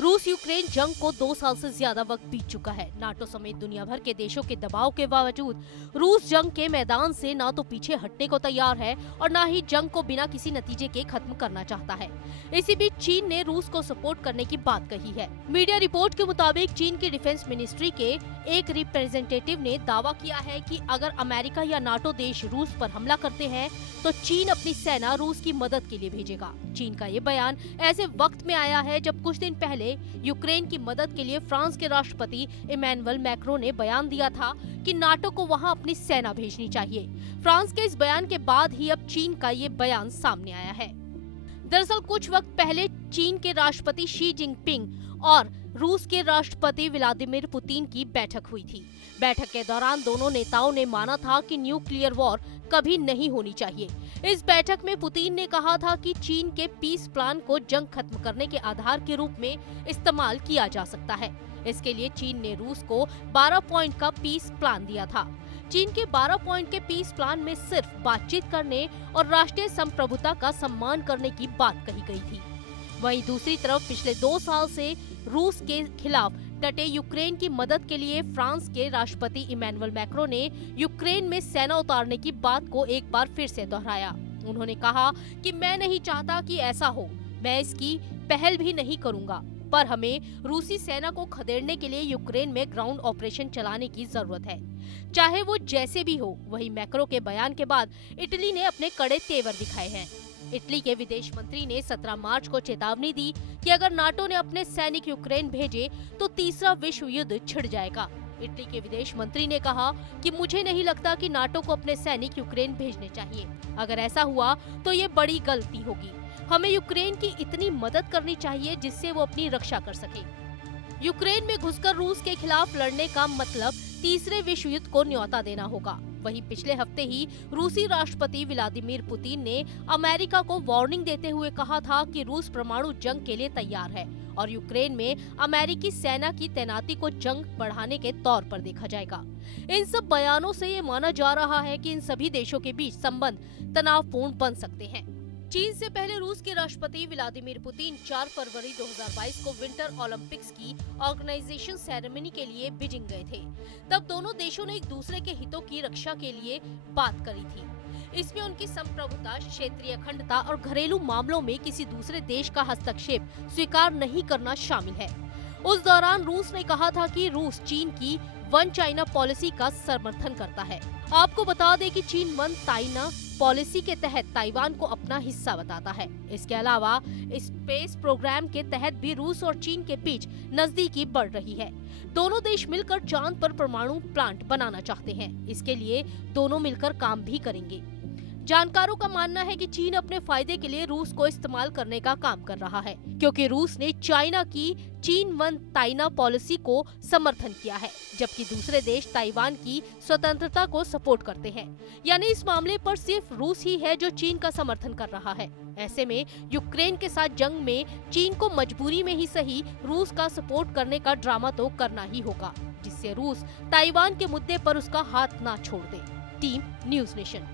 रूस यूक्रेन जंग को 2 साल से ज्यादा वक्त बीत चुका है। नाटो समेत दुनिया भर के देशों के दबाव के बावजूद रूस जंग के मैदान से ना तो पीछे हटने को तैयार है और ना ही जंग को बिना किसी नतीजे के खत्म करना चाहता है। इसी बीच चीन ने रूस को सपोर्ट करने की बात कही है। मीडिया रिपोर्ट के मुताबिक चीन की डिफेंस मिनिस्ट्री के एक रिप्रेजेंटेटिव ने दावा किया है कि अगर अमेरिका या नाटो देश रूस पर हमला करते हैं तो चीन अपनी सेना रूस की मदद के लिए भेजेगा। चीन का ये बयान ऐसे वक्त में आया है जब कुछ दिन पहले यूक्रेन की मदद के लिए फ्रांस के राष्ट्रपति इमैनुअल मैक्रों ने बयान दिया था कि नाटो को वहां अपनी सेना भेजनी चाहिए। फ्रांस के इस बयान के बाद ही अब चीन का ये बयान सामने आया है। दरअसल कुछ वक्त पहले चीन के राष्ट्रपति शी जिनपिंग और रूस के राष्ट्रपति व्लादिमीर पुतिन की बैठक हुई थी। बैठक के दौरान दोनों नेताओं ने माना था कि न्यूक्लियर वॉर कभी नहीं होनी चाहिए। इस बैठक में पुतिन ने कहा था कि चीन के पीस प्लान को जंग खत्म करने के आधार के रूप में इस्तेमाल किया जा सकता है। इसके लिए चीन ने रूस को 12 पॉइंट का पीस प्लान दिया था। चीन के 12 पॉइंट के पीस प्लान में सिर्फ बातचीत करने और राष्ट्रीय संप्रभुता का सम्मान करने की बात कही गई थी। वहीं दूसरी तरफ पिछले 2 साल से रूस के खिलाफ डटे यूक्रेन की मदद के लिए फ्रांस के राष्ट्रपति इमैनुअल मैक्रों ने यूक्रेन में सेना उतारने की बात को एक बार फिर से दोहराया। उन्होंने कहा कि मैं नहीं चाहता कि ऐसा हो, मैं इसकी पहल भी नहीं करूंगा, पर हमें रूसी सेना को खदेड़ने के लिए यूक्रेन में ग्राउंड ऑपरेशन चलाने की जरूरत है, चाहे वो जैसे भी हो। वहीं मैक्रो के बयान के बाद इटली ने अपने कड़े तेवर दिखाए हैं। इटली के विदेश मंत्री ने 17 मार्च को चेतावनी दी कि अगर नाटो ने अपने सैनिक यूक्रेन भेजे तो तीसरा विश्व युद्ध छिड़ जाएगा। इटली के विदेश मंत्री ने कहा कि मुझे नहीं लगता कि नाटो को अपने सैनिक यूक्रेन भेजने चाहिए। अगर ऐसा हुआ तो ये बड़ी गलती होगी। हमें यूक्रेन की इतनी मदद करनी चाहिए जिससे वो अपनी रक्षा कर सके। यूक्रेन में घुसकर रूस के खिलाफ लड़ने का मतलब तीसरे विश्व युद्ध को न्योता देना होगा। वहीं पिछले हफ्ते ही रूसी राष्ट्रपति व्लादिमीर पुतिन ने अमेरिका को वार्निंग देते हुए कहा था कि रूस परमाणु जंग के लिए तैयार है और यूक्रेन में अमेरिकी सेना की तैनाती को जंग बढ़ाने के तौर पर देखा जाएगा। इन सब बयानों से ये माना जा रहा है कि इन सभी देशों के बीच संबंध तनावपूर्ण बन सकते हैं। चीन से पहले रूस के राष्ट्रपति व्लादिमीर पुतिन 4 फरवरी 2022 को विंटर ओलंपिक्स की ऑर्गेनाइजेशन सेरेमनी के लिए बीजिंग गए थे। तब दोनों देशों ने एक दूसरे के हितों की रक्षा के लिए बात करी थी। इसमें उनकी संप्रभुता, क्षेत्रीय अखंडता और घरेलू मामलों में किसी दूसरे देश का हस्तक्षेप स्वीकार नहीं करना शामिल है। उस दौरान रूस ने कहा था कि रूस चीन की वन चाइना पॉलिसी का समर्थन करता है। आपको बता दें कि चीन वन चाइना पॉलिसी के तहत ताइवान को अपना हिस्सा बताता है। इसके अलावा स्पेस प्रोग्राम के तहत भी रूस और चीन के बीच नजदीकी बढ़ रही है। दोनों देश मिलकर चांद पर परमाणु प्लांट बनाना चाहते हैं। इसके लिए दोनों मिलकर काम भी करेंगे। जानकारों का मानना है कि चीन अपने फायदे के लिए रूस को इस्तेमाल करने का काम कर रहा है, क्योंकि रूस ने चाइना की चीन वन चाइना पॉलिसी को समर्थन किया है, जबकि दूसरे देश ताइवान की स्वतंत्रता को सपोर्ट करते हैं। यानी इस मामले पर सिर्फ रूस ही है जो चीन का समर्थन कर रहा है। ऐसे में यूक्रेन के साथ जंग में चीन को मजबूरी में ही सही रूस का सपोर्ट करने का ड्रामा तो करना ही होगा, जिससे रूस ताइवान के मुद्दे पर उसका हाथ ना छोड़ दे। Team news nation.